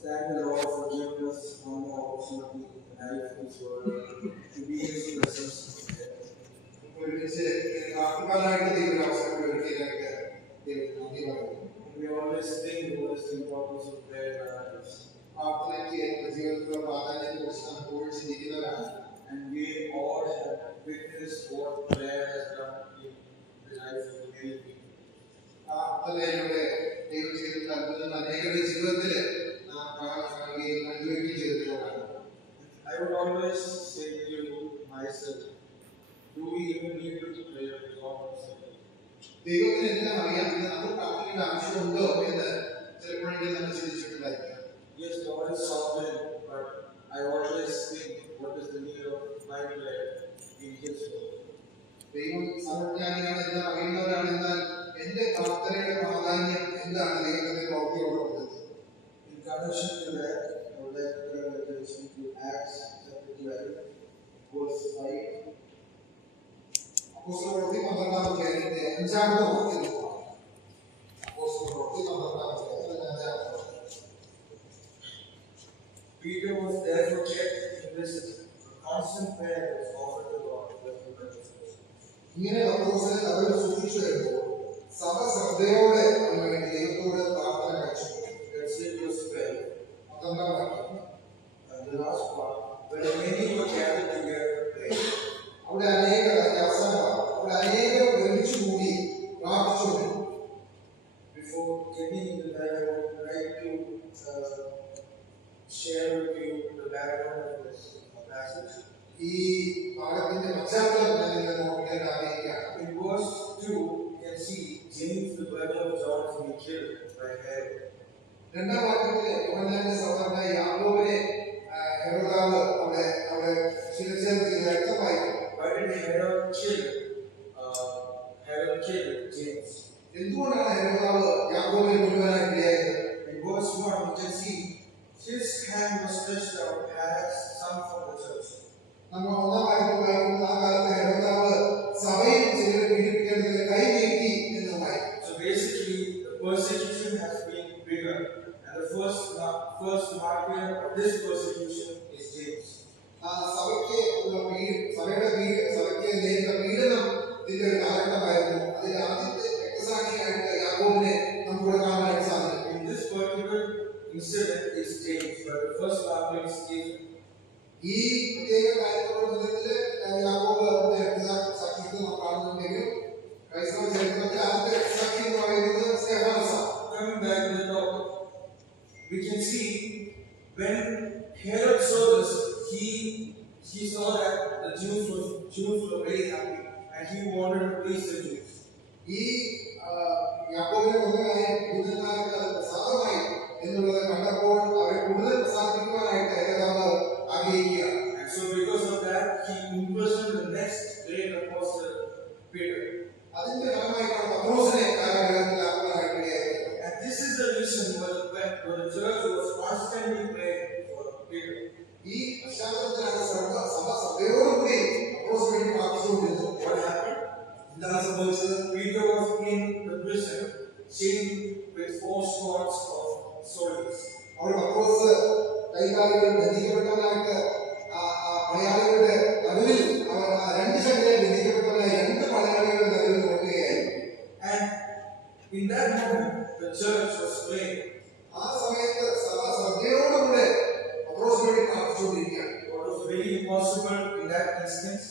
Thank the Lord for giving us one more opportunity in life in this world to be in His presence. We always think what is the importance of prayer in our lives. And we all have witnessed what prayer has done in the life of many people. I would always say to you, myself, do we even need to pray with God himself? Yes, God is sovereign, but I always think, what is the need of my prayer in His will? In connection to that, I would like to draw your attention to Acts chapter 12, verse 5. Peter was therefore kept in prison. A constant prayer was offered to God. Let's read verse 12. And the last part, when many were gathered together to pray. Before getting into that, I would like to share with you the background of this passage. In verse 2, you can see James, the brother of John, is being killed by Herod. Why did Herod kill James? In verse 1, you can see his hand was stretched out as some from the church. So basically, the persecution has been bigger, and the first martyr of this persecution is James. In this particular incident is James, but the first martyr is Stephen. Coming back to the topic, we can see when Herod saw this, he saw that the Jews were very happy, and he wanted to please the Jews. And so because of that, he imprisoned the next great apostle, Peter. And this is the reason why the church was constantly praying for Peter. What happened? Peter was in the prison, chained with 4 squads of soldiers. And in that moment, the church was praying. What was very impossible in that instance?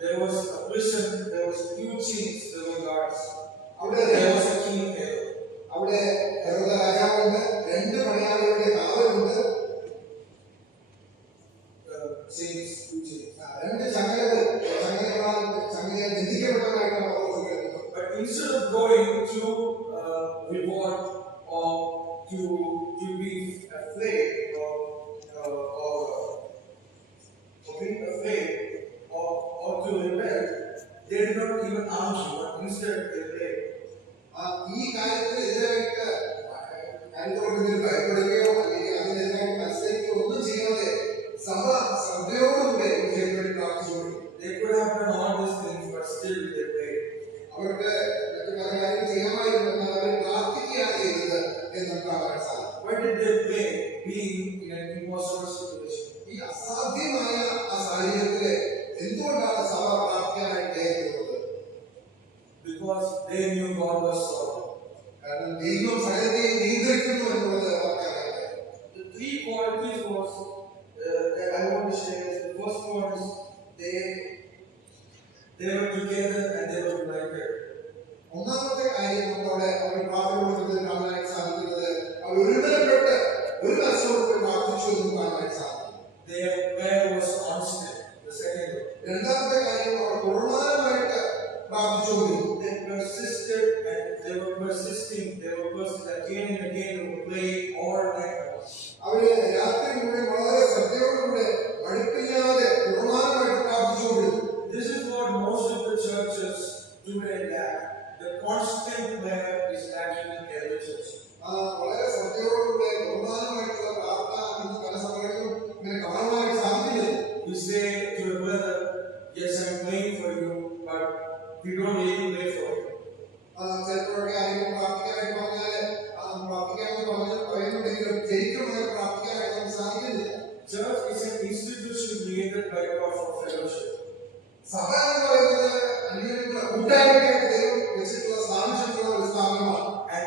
There was a prison, there was 2 chains, there were guards. There was a king there. Chains, 2 chains. But instead of going to revolt or to be afraid or to rebel, they did not even arm you, but instead they prayed. They could have done all these things, but still they prayed. because they knew God was sovereign. കാരണം ദൈവം സകലത്തെ നിയന്ത്രിക്കുന്നു എന്നുള്ളത് അവർക്കറിയാം. The three qualities that I want to share is the first one is they were together and they were united. ഒന്നാമത്തെ കാര്യം നമ്മളവിടെ അവർ പ്രാർത്ഥനയോട് കാണാനായിട്ട് സാധിക്കുന്നത് അവർ ഒരുമനപ്പെട്ട് ഒരു മനസ്സോട് പ്രാർത്ഥിച്ചു എന്ന് കാണാനായിട്ട് സാധിക്കും. Their prayer was constant. The second one. രണ്ടാമത്തെ കാര്യം അവർ തുടർമാനമായിട്ട് പ്രാർത്ഥിച്ചുകൊണ്ടിരുന്നു. They persisted and they were persisting. They were persisting again and again. They were praying all night. അവര് രാത്രി മുഴുവൻ വളരെ ശ്രദ്ധയോടുകൂടെ മടുപ്പില്ലാതെ തുടർമാനമായിട്ട് പ്രാർത്ഥിച്ചുകൊണ്ടിരുന്നു. This is what most of the churches today lack. The constant prayer is lacking in every church. വളരെ ശ്രദ്ധയോടുകൂടെ തുടർമാനമായിട്ടുള്ള പ്രാർത്ഥന ഇന്ന് പല സഭകളിലും ഇങ്ങനെ കാണുവാനായിട്ട് സാധിക്കില്ല. We say to a brother, yes, I'm praying for you, but we don't really pray for you. ചിലപ്പോഴൊക്കെ ആരെങ്കിലും പ്രാർത്ഥിക്കാനായിട്ട് പറഞ്ഞാല് പ്രാർത്ഥിക്കാമെന്ന് പറയുന്നുണ്ടെങ്കിലും ശരിക്കും അങ്ങനെ പ്രാർത്ഥിക്കാനായിട്ട് നമുക്ക് സാധിക്കുന്നില്ല. Church is an institution created by God for fellowship. സഭ എന്ന് പറയുന്നത് അന്യോന്യമുള്ള കൂട്ടായ്മയ്ക്കായിട്ട് ദൈവം വെച്ചിട്ടുള്ള സ്ഥാപിച്ചിട്ടുള്ള ഒരു സ്ഥാപനമാണ്. And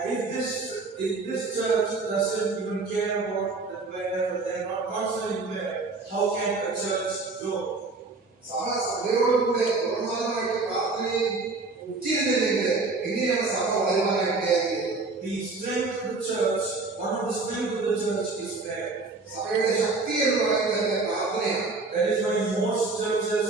if this church doesn't even care about the prayer, they are not constantly prayer, how can a church grow? സഭയോടുകൂടെ പൂർണ്ണമായിട്ട് പ്രാർത്ഥനയിൽ ഉറ്റിരുന്നില്ലെങ്കിൽ എങ്ങനെയാണ് സഭ വളരുവാനായിട്ട്? The strength of the church, one of the strength of the church is prayer. സഭയുടെ ശക്തി എന്ന് പറയുന്നത് പ്രാർത്ഥനയാണ്. That is why most churches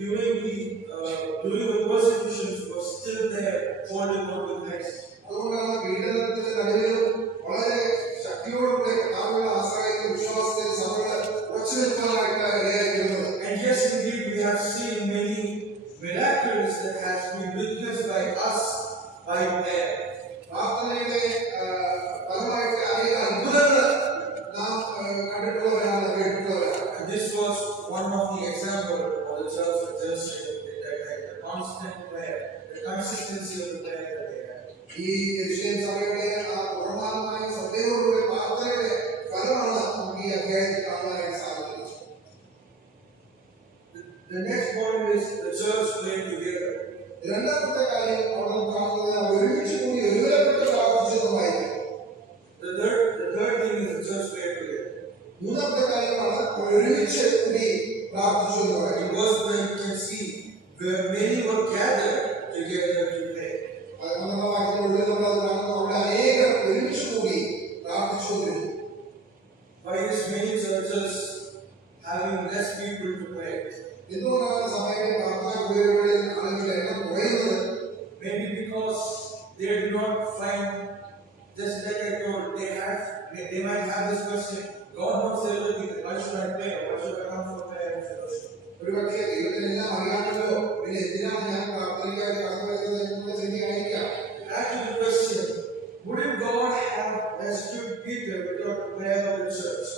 during the persecutions were still there holding on to Christ. അതുകൊണ്ടാണ് പീഡനത്തിന്റെ നടുവിലും വളരെ ശക്തിയോടുകൂടെ കർത്താവിലുള്ള ആശ്രയത്തിൽ വിശ്വാസത്തിൽ സഭകൾ ഉറച്ചു നിൽക്കാനായിട്ട് ഇടയായിരിക്കുന്നത്. And yes, indeed, we have seen many miracles that has been witnessed by us by prayer. പ്രാർത്ഥനയുടെ ഫലമായിട്ട് അനേക അത്ഭുതങ്ങൾ നാം കണ്ടിട്ടുള്ളവരാണ്, കേട്ടിട്ടുള്ളവരാണ്. And this was one of the examples of the church of Jerusalem, the constant prayer, the consistency of the prayer that they had. ഈ യെരൂശലേം സഭയുടെ ആ പൂർണ്ണമായ ശ്രദ്ധയോടുകൂടി പ്രാർത്ഥനയുടെ ഫലമാണ് നമുക്ക് ഈ അധ്യായത്തിൽ കാണുവാനായിട്ട് സാധിക്കുന്നത്. The next point is the church prayed together. രണ്ടാമത്തെ കാര്യം അവിടെ കാണുന്നത് ഒരുമിച്ച് കൂടി ഒരുവരെപ്പെട്ട് പ്രാർത്ഥിച്ചതുമായിരുന്നു. The third thing is the church prayed together. മൂന്നാമത്തെ കാര്യമാണ് ഒരുമിച്ച് കൂടി പ്രാർത്ഥിച്ചു എന്ന് പറയുന്നത്. It was when you can see where many were gathered together to pray. നമ്മുടെ വാക്യത്തിനുള്ളിൽ നമ്മൾ അത് കാണുന്നു. അവിടെ അനേകം ഒരുമിച്ച് കൂടി പ്രാർത്ഥിച്ചുകൊണ്ടിരുന്നു. Why is many churches having less people to pray? എന്തുകൊണ്ടാണ് സഭയുടെ പ്രാർത്ഥനാ കൂടിയവരുടെ ആളുകളുടെ എണ്ണം കുറയുന്നത്? Maybe because they do not find, just like I told, they might have this question, God knows everything, why should I pray? Why should I come for prayer and fellowship? ഒരുപക്ഷെ ദൈവത്തിനെല്ലാം അറിയാമല്ലോ, പിന്നെ എന്തിനാണ് ഞാൻ പ്രാർത്ഥനയ്ക്കായി കടന്നു വരുന്നത് എന്നുള്ള ചിന്തയായിരിക്കാം. Back to the question, wouldn't God have rescued Peter without the prayer of the church?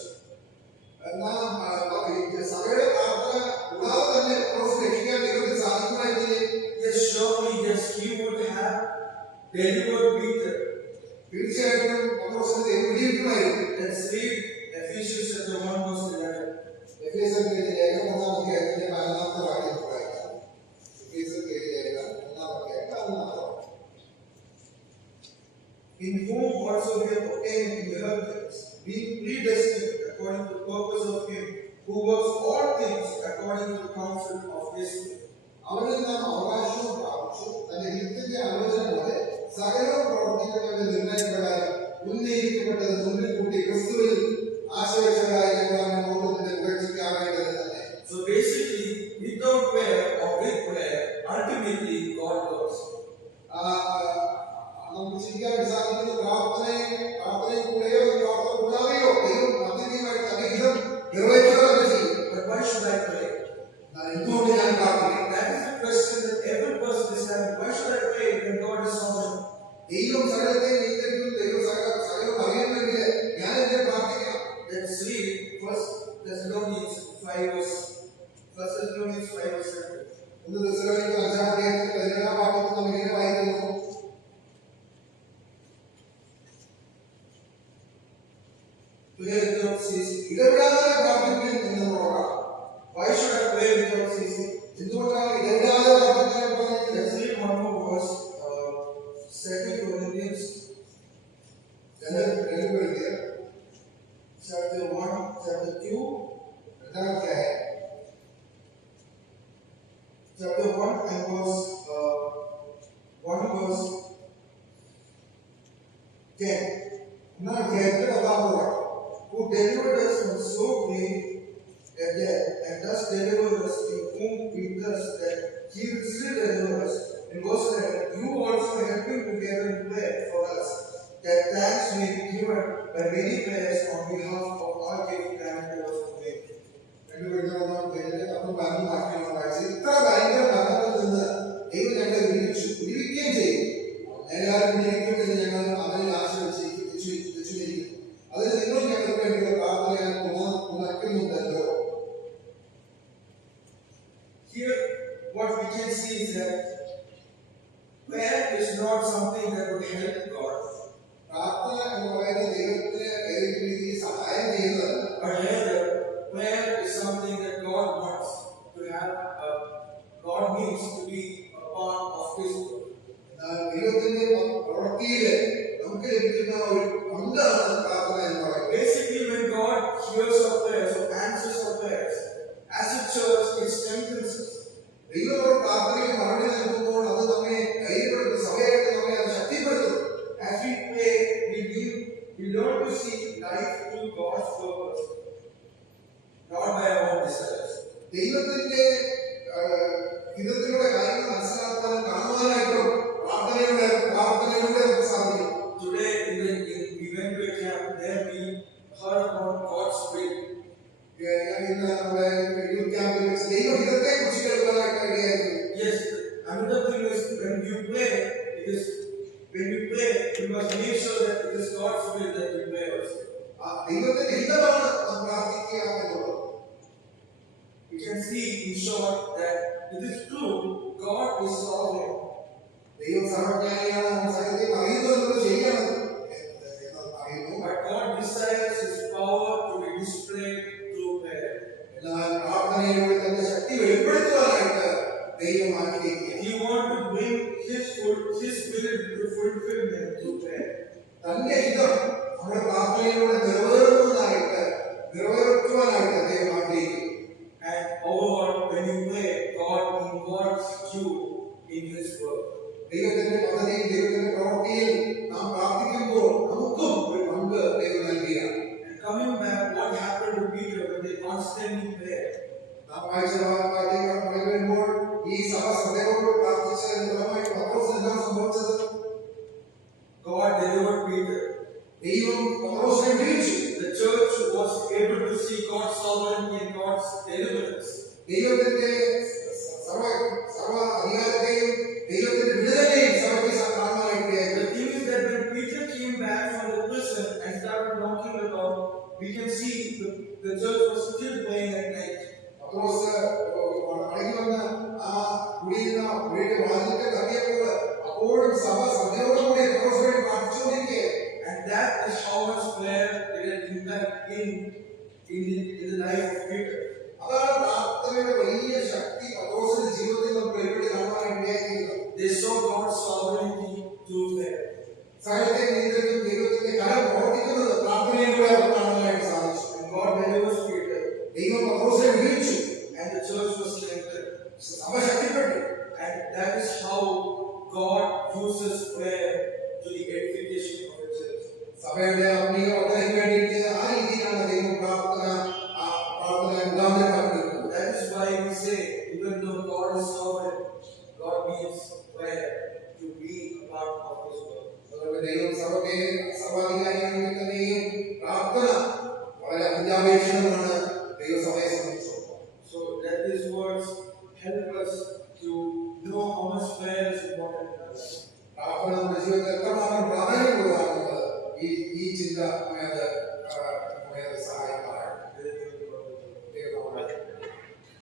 സഭയുടെ പ്രാർത്ഥന കൂടാതെ തന്നെ രക്ഷിക്കാൻ ദൈവത്തിന് സാധിക്കുമായിരുന്നില്ലേ? Yes, surely, yes, he would have delivered Peter. തീർച്ചയായിട്ടും പത്രോസിനെ ദൈവം വിജയിക്കുമായിരുന്നു. Let's read Ephesians chapter 1 verse 11. എഫേസ്യർക്കെഴുതിയ ലേഖനം 1-ാം അധ്യായത്തിന്റെ 11-ാമത്തെ വാക്യം വായിക്കാം. എഫേസ്യർക്കെഴുതിയ ലേഖനം 1-ാം അധ്യായം 11-ാമത്തെ വാക്യം. In whom also we have obtained inheritance, being predestined according to the purpose of Him who works all things according to the counsel of His will. അവനിൽ നാം അവകാശവും പ്രാപിച്ചു, തന്റെ ഹിതത്തിന്റെ ആലോചന പോലെ സകലവും പ്രവർത്തിക്കുന്നവരുടെ നിർണയപ്രകാരം ഉന്നയിക്കപ്പെട്ടത് മുന്നിൽ കൂട്ടി ക്രിസ്തുവിൽ ആശ്രയിച്ചവരായ ഞങ്ങളുടെ മോഹത്തിന്റെ പുകഴ്ചയ്ക്കാവേണ്ടത് തന്നെ. So basically, without prayer or with prayer, ultimately God works. നമുക്ക് ചിന്തിക്കാൻ സാധിക്കുന്ന പ്രാർത്ഥനയിൽ കൂടെയോ പ്രാർത്ഥന കൂടാതെയോ ദൈവം അന്തിമമായിട്ട് തന്റെ ഹിതം നിർവഹിക്കുക തന്നെ ചെയ്യും. But why should I pray? എന്തുകൊണ്ട് ഞാൻ പ്രാർത്ഥിക്കും? That is the question that every person is having. Why should I pray when God is sovereign? ദൈവം സകലത്തെ നിയന്ത്രിക്കുന്നു, ദൈവം സകലം അറിയുന്നെങ്കിൽ ഞാൻ എന്നെ പ്രാർത്ഥിക്കണം. Let's read 1 Thessalonians 5 verse 7. ഒന്ന് തെസ്സലോനിക്കർ 5-ാം അധ്യായത്തിൽ 17-ാം വാക്യത്തിൽ നാം ഇങ്ങനെ വായിക്കുന്നു. ഇടപെടാതെ പ്രാർത്ഥിക്കാൻ എന്നോടാണ്. Why should I pray without ceasing? എന്തുകൊണ്ടാണ് ഇടപെടാതെ പ്രാർത്ഥിക്കാൻ പറഞ്ഞത്? Let's read one more verse. verse 10. Now, who delivered us from so great a death, and thus delivered us in whom we trust that he will still deliver us. In verse 11, you also help him together in prayer for us, that thanks may be given by many prayers on behalf of our giving time towards the faith. Here, what we can see is that prayer is not something that would help God, but rather prayer is something that God wants to have. God needs to be a part of His work. Basically, when God hears our prayers or answers our prayers, as a church, it strengthens us. As we pray, we learn to see life through God's purpose, not by our own desires. Today, we went to a camp, there we heard about God's will. Yes, another thing is when you pray, you must make sure that it is God's will that we pray also. We can see in short that it is true, God is sovereign. But God desires His power to be displayed through prayer. He wants to bring His will to fulfillment through prayer. And overall, when you pray, God involves you in His work. And coming back, what happened to Peter when they constantly prayed? God delivered Peter. The church was able to see God's sovereignty and God's deliverance. The thing is that when Peter came back from the prison and started knocking the door, we can see the church was still praying at night. And that is how much prayer did an impact in the life of Peter. They saw God's sovereignty through prayer. And God delivers Peter. And the church was strengthened. And that is how God uses prayer to the edification of the church. That is why we say, even though God is sovereign, God needs prayer to be a part of His work. So that these words help us to know how much prayer is important in our life. ഈ ചിന്ത സഹായിക്കാം.